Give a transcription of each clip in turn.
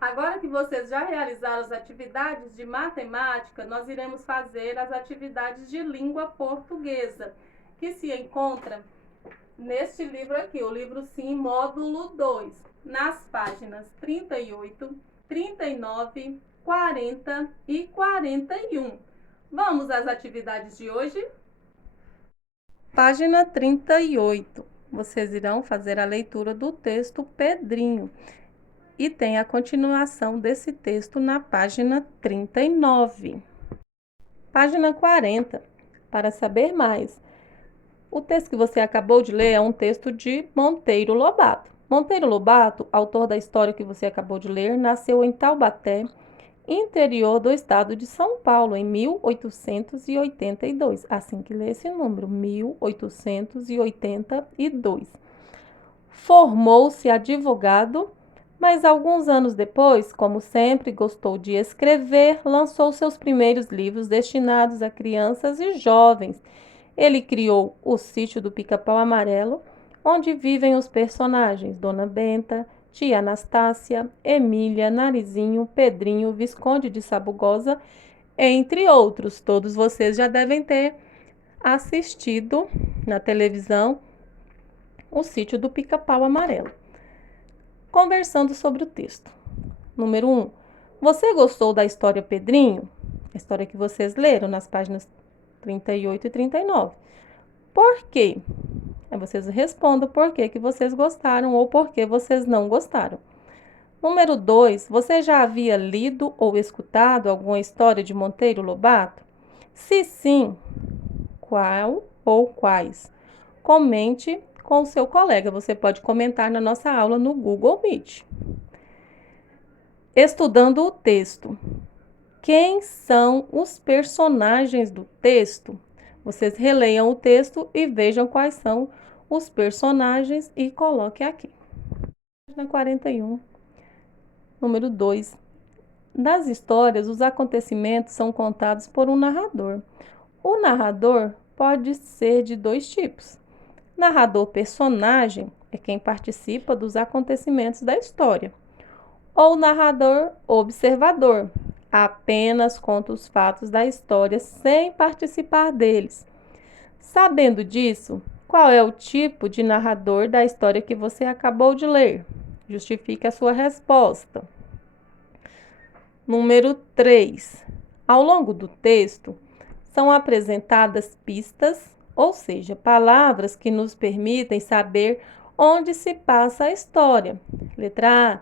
Agora que vocês já realizaram as atividades de matemática, nós iremos fazer as atividades de língua portuguesa, que se encontra neste livro aqui, o livro Sim, módulo 2, nas páginas 38, 39, 40 e 41. Vamos às atividades de hoje? Página 38. Vocês irão fazer a leitura do texto Pedrinho. E tem a continuação desse texto na página 39. Página 40. Para saber mais. O texto que você acabou de ler é um texto de Monteiro Lobato. Monteiro Lobato, autor da história que você acabou de ler, nasceu em Taubaté, interior do estado de São Paulo, em 1882. Assim que lê esse número, 1882. Formou-se advogado, mas alguns anos depois, como sempre gostou de escrever, lançou seus primeiros livros destinados a crianças e jovens. Ele criou O Sítio do Pica-Pau Amarelo, onde vivem os personagens Dona Benta, Tia Anastácia, Emília, Narizinho, Pedrinho, Visconde de Sabugosa, entre outros. Todos vocês já devem ter assistido na televisão O Sítio do Pica-Pau Amarelo. Conversando sobre o texto. Número 1. Você gostou da história Pedrinho? A história que vocês leram nas páginas 38 e 39. Por quê? Aí vocês respondam por que vocês gostaram ou por que vocês não gostaram. Número 2. Você já havia lido ou escutado alguma história de Monteiro Lobato? Se sim, qual ou quais? Comente com o seu colega. Você pode comentar na nossa aula no Google Meet. Estudando o texto. Quem são os personagens do texto? Vocês releiam o texto e vejam quais são os personagens e coloque aqui. Página 41. Número 2. Das histórias, os acontecimentos são contados por um narrador. O narrador pode ser de dois tipos. Narrador personagem é quem participa dos acontecimentos da história. Ou narrador observador, apenas conta os fatos da história sem participar deles. Sabendo disso, qual é o tipo de narrador da história que você acabou de ler? Justifique a sua resposta. Número 3. Ao longo do texto, são apresentadas pistas, ou seja, palavras que nos permitem saber onde se passa a história. Letra A.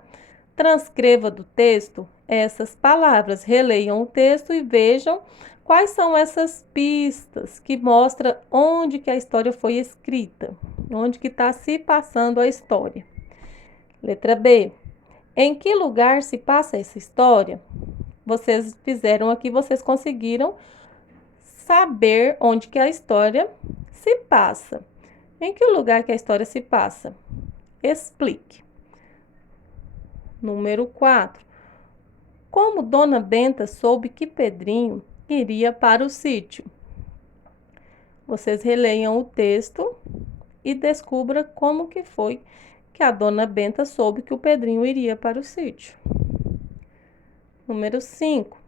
Transcreva do texto essas palavras, releiam o texto e vejam quais são essas pistas que mostram onde que a história foi escrita, onde que está se passando a história. Letra B. Em que lugar se passa essa história? Vocês fizeram aqui, vocês conseguiram saber onde que a história se passa. Em que lugar que a história se passa? Explique. Número 4. Como Dona Benta soube que Pedrinho iria para o sítio? Vocês releiam o texto e descubra como que foi que a Dona Benta soube que o Pedrinho iria para o sítio. Número 5.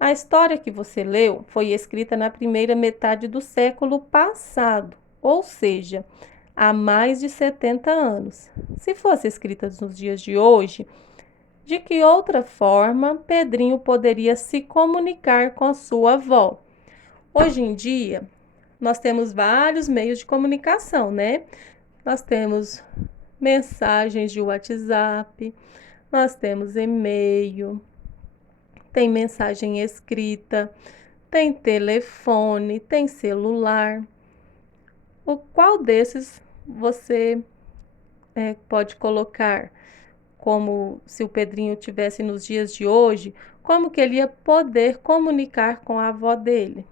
A história que você leu foi escrita na primeira metade do século passado, ou seja, há mais de 70 anos. Se fosse escrita nos dias de hoje, de que outra forma Pedrinho poderia se comunicar com a sua avó? Hoje em dia, nós temos vários meios de comunicação, né? Nós temos mensagens de WhatsApp, nós temos e-mail, tem mensagem escrita, tem telefone, tem celular. O qual desses você pode colocar como se o Pedrinho tivesse nos dias de hoje, como que ele ia poder comunicar com a avó dele?